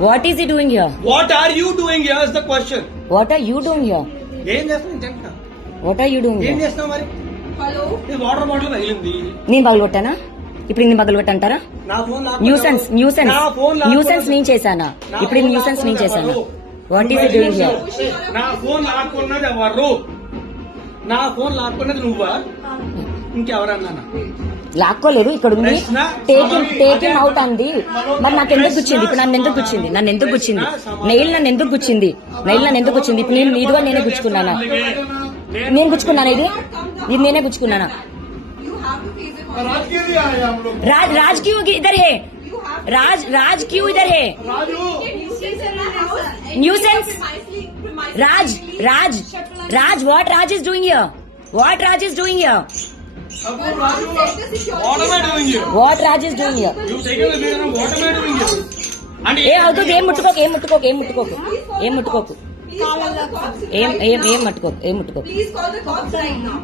What is he doing here? What are you doing here is the question. What are you doing here? ఏం చేస్తున్నావు చెప్తా. What are you doing ఏం here? చేస్తున్నావు మరి? ఇది water bottle తగిలింది. నేను పగలు కొట్టానా? ఇప్పుడు నేను పగలు కొట్టంటారా? నా ఫోన్ న్యూసెన్స్ నేను చేశానా? ఇప్పుడు న్యూసెన్స్ నేను చేశానా? What is doing here? నా ఫోన్ లాక్కున్నది ఎవరు? నా ఫోన్ లాక్కున్నది నువ్వా ఇంకెవరన్నా? లాక్కోలేదు, ఇక్కడ ఉంది. టేకింగ్ అవుట్ అంది. మరి నాకు ఎందుకు గుచ్చింది? ఇప్పుడు నన్ను ఎందుకు గుచ్చింది? నెయిల్ నన్ను ఎందుకు గుచ్చింది? ఇప్పుడు నేను ఇదిగో నేనే గుచ్చుకున్నానా? నేను గుచ్చుకున్నాను, ఇది నేనే గుచ్చుకున్నానా? राज क्यों इधर है? राज क्यों इधर है? Nuisance Raj what Raj is doing here? What Raj is doing here? What am I doing here? What Raj is doing here? You taken the video. What am I doing here? ఏ అవుతుంది? ఏం ముట్టుకోకు. Please call the cops right now.